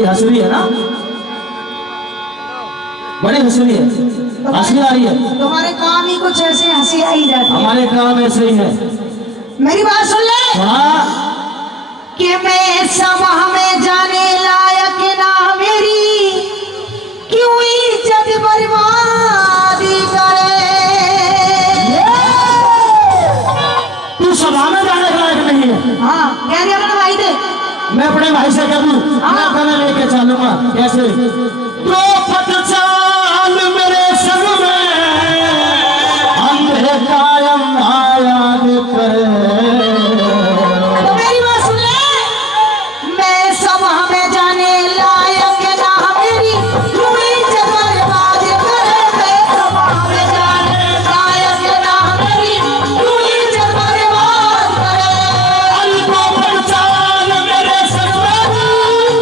बड़ी हंसरी है ना, बड़ी हंसरी है, हंसी आ रही है। तुम्हारे काम ही कुछ ऐसे हंसी आई जाती है। हमारे काम ऐसे ही है। मेरी बात सुन ले। हाँ कि मैं सभा में जाने लायक ना मेरी, क्यों इज्जत बर्बादी करे। तू सभा में जाने का लायक नहीं है। हाँ कह रही अपने भाई दे। मैं अपने भाई से कह दूं, मैं पहले लेके चलूंगा। कैसे? दो पट चाल मेरे संग में, अंधे कायम याद करे। तो मेरी बात सुन ले। मैं सभा में जाने लायक ना मेरी, क्यों इज्जत बर्बाद करे। मैं सभा में जाने लायक ना मेरी, क्यों इज्जत बर्बाद करे। दो पट चाल मेरे संग में,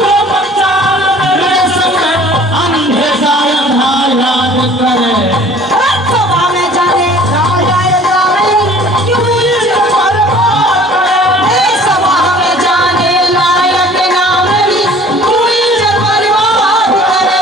दो पट चाल मेरे संग में, अंधे कायम याद करे। सभा में जाने लायक ना मेरी, क्यों इज्जत बर्बाद करे। मैं सभा में जाने लायक ना मेरी, क्यों इज्जत बर्बाद करे।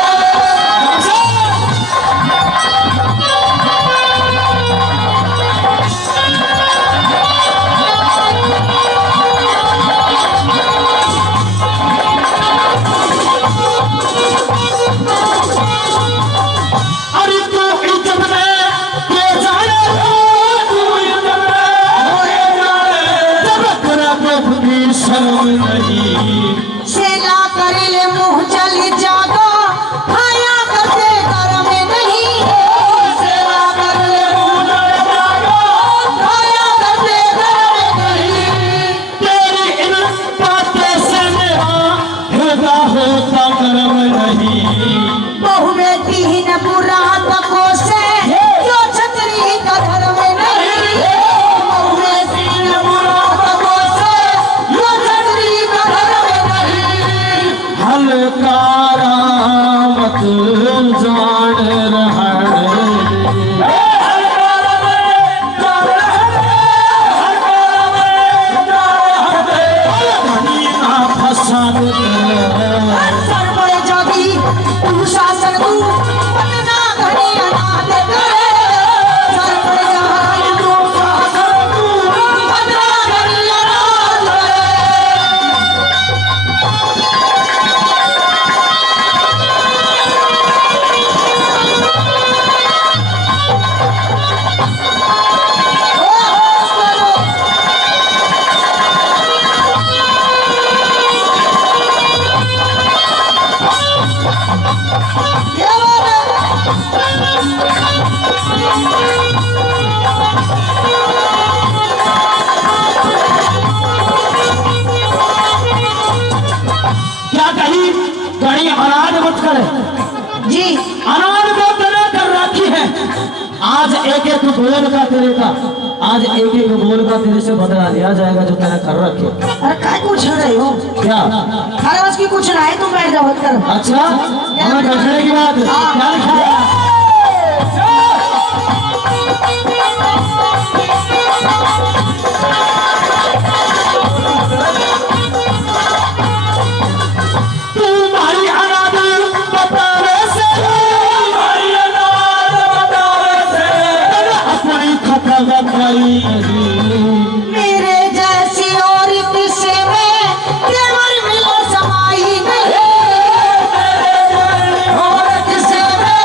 अरे तू इज्जत में ये जाने, तू इज्जत में ये जाने, जब तेरा प्रभु की शर्म नहीं। सेला कर ले मुँह चली जागा, खाया करते घर में नहीं। सेला कर ले मुँह चली जागा, खाया करते घर में नहीं। तेरी इन बातों से मेरा हृदय होता गर्म नहीं। बहु बेटी न बुरा तको से, जो छतरी का घर में नहीं। बहु बेटी न बुरा तको से, जो छतरी का घर में नहीं। हलकारा मत जान रहा सर्वय जोगी तू शासन तू, पन्ना घड़ी अनाथ करे। सर्वय जोगी तू शासन तू, पन्ना घड़ी अनाथ करे। ये क्या कही? घड़ी अनाज मत करे जी अनाज को तेरे कर रखी है। आज एक एक बोल का तेरे का, आज एक एक बोल का तेरे से बदला लिया जाएगा जो तेरा कर रखे। अरे काय पूछ रहे हो? क्या? अरे बस की कुछ ना है, तुम बैठ जाओ कर। अच्छा हमें बैठने की बात क्या लिखा है? तुम्हारी अनाज बताने से, तुम्हारी अनाज बताने से, अपनी खतरत करी नहीं। मेरे जैसी और किसे में तेवर मिलो समाई नहीं। और किसे में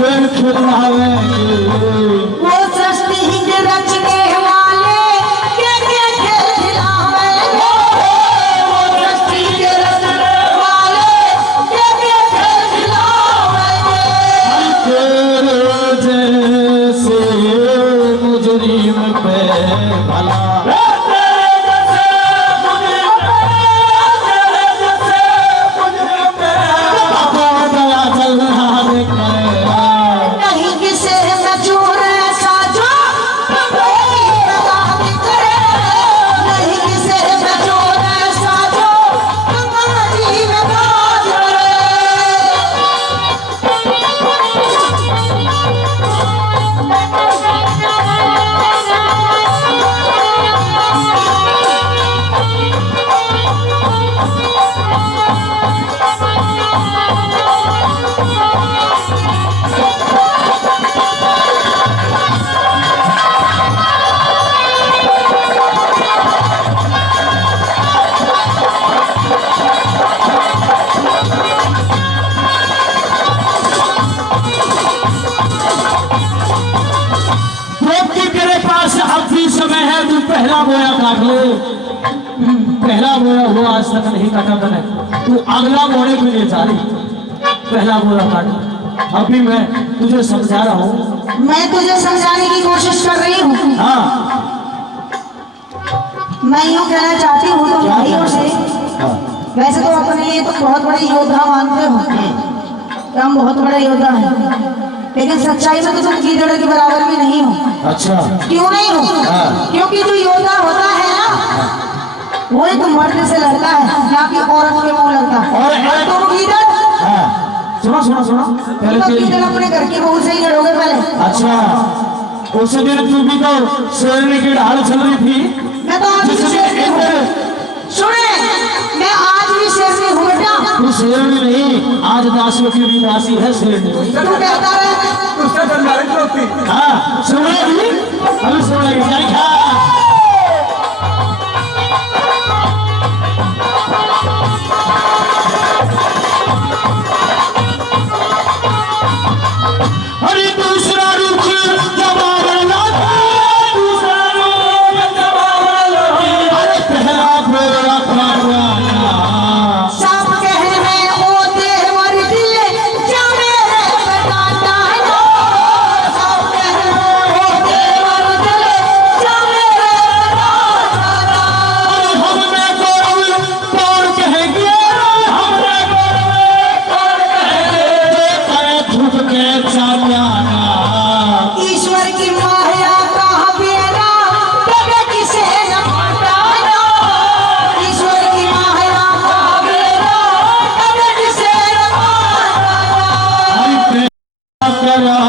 खेल खिलावेंगे। वो सृष्टि के रचने वाले के खेल खिलावेंगे। वो सृष्टि के रचने वाले के खेल खिलावेंगे। तेरे जैसे मुजरिम पे भला नहीं किसे नचूर ऐसा जो कोई बर्बाद करे। नहीं किसे नचूर ऐसा जो कमाजी में बात तेरे पास अब भी समय है, तू पहला बोया काट ले। पहला बोया हुआ आज तक नहीं काटा मैंने, तू अगला बोने के लिए जा रही। पहला बोया काट। अभी मैं तुझे समझा रहा हूँ। मैं तुझे समझाने की कोशिश कर रही हूँ। हाँ मैं यूँ कहना चाहती हूँ तुम भाइयों से, हाँ। वैसे तो अपने लिए तुम बहुत बड़े योद्धा मानते हो कि हम बहुत बड़े योद्धा हैं, लेकिन सच्चाई में तो तुम गीदड़ के बराबर भी नहीं हो। अच्छा क्यों नहीं हो? हाँ। क्योंकि जो योद्धा होता है ना, वो एक मर्द से लड़ता है, ना कि औरत के मुंह लगता है। और तुम गीदड़, हाँ। सुनो सुनो सुनो पहले तुम तेरी गीदड़ अपने घर की बहू से ही लड़ोगे पहले। अच्छा उस दिन तू भी तो शेरनी की ढाल चल रही थी। मैं तो आज भी जिस दिन शेरनी हूँ। इधर सुने, मैं आज भी शेरनी हूँ बेटा। तू शेरनी नहीं, आज दासियों की भी दासी है शेरनी। तू कहता है उसका संधारित होती। हाँ सुनेगी, अभी सुनेगी क्या क्या? अरे दूसरा रुख जवाब लाता, दूसरा रुख जवाब लाता। अरे पहला बोया काटवाना। सब कहने में ओ देवर दिल जा मेरे बताता है। सब कहने में ओ देवर दिल जा मेरे बताता है। हमने गौरव कौन कहेंगे, हमने गौरव कौन कहेंगे, जो करे झुक के चाप्याना। ईश्वर की माया का बेड़ा कभी किसे न पटाना। ईश्वर की माया का बेड़ा कभी किसे न पटाना। हम प्रेम करा